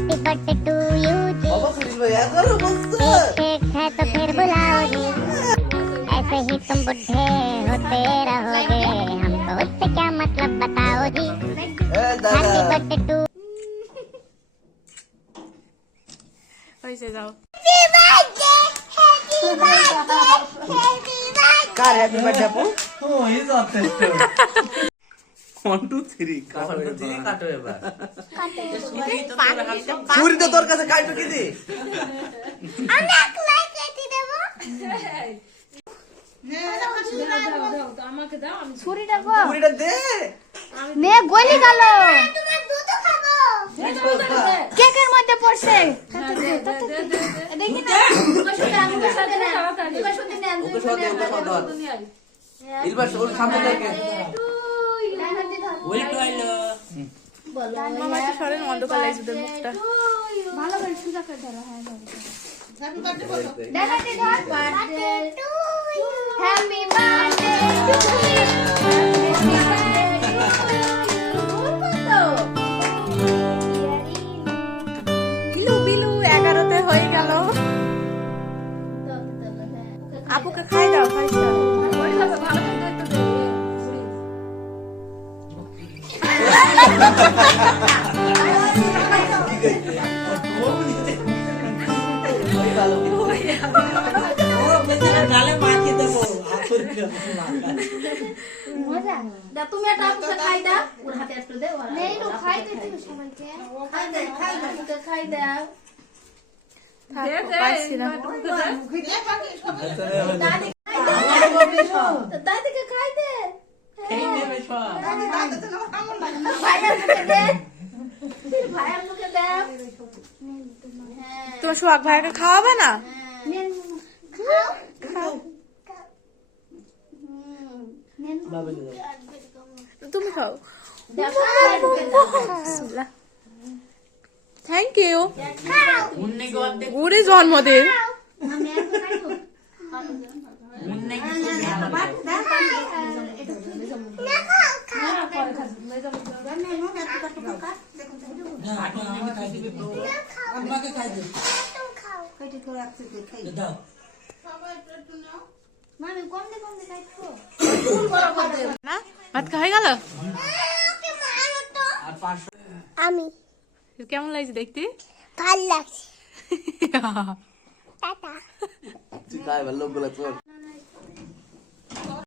Happy birthday to you जी। Cake है तो फिर बुलाओ जी। ऐसे ही तुम बुढ़े होते रहोगे, हमको उससे क्या मतलब बताओ जी। हैप्पी बर्थडे टू जाओ कार हैप्पी बर्थडे আপু ওই যথেষ্ট 1 2 3 কাটো এবার ছুরি তো তোর কাছে কাটো কি দি আমি একলাই কেটে দেব। আমাকে দাও আমি ছুরিটা গো ছুরিটা দে মে গলি গেল। তোমার দুধ খাবো। কেকের মধ্যে পড়ছে দেখি না ওকে সাথে আঙ্গুলের সাথে না ওকে সাথে নেন ওকে সাথে ইলবাস ওর সামনে থেকে ওই তো আইলো মামা কি সরেন অন্ধকার লাগছে তোর মুখটা ভালো করে সুজা করে ধরো। হ্যাঁ ধরো হ্যাপি বার্থডে বলো। দেখাতে ধর birthday to you. Happy birthday Bilu Bilu 11তে হয়ে গেল আপুকে খাই দাও খাইছ ভালো করে একটু দে গালে মাখি দেবো আপুর মজা দা তুমি একটা আপুকে খাই দাও ওর হাতে একটু দে ওর নেই নো খাইতে দিও সবাইকে। খাই দে আপুকে খাই দাও পাইছি না দাদিকে খাই দে এই নেবে সব ভাইয়ের মুখে দে ভাইয়ের মুখে দাও তোমার সোহাগ ভাইকে খাওয়াবে না? তুমি খাও। Thank you. উন্নে গোয়াতে গুড়ি জন্মদিন। উন্নে কাটো আমাকে খাই দিবে তো আমাকে খাই দিবে দাও মামি কম দে খাইছো। না ভাত খাওয়া গেল? আর 500 আমি কেমন লাগছে দেখতে? ভালো লাগছে। টাটা। তুই খাই ভালো লোকগুলো তোর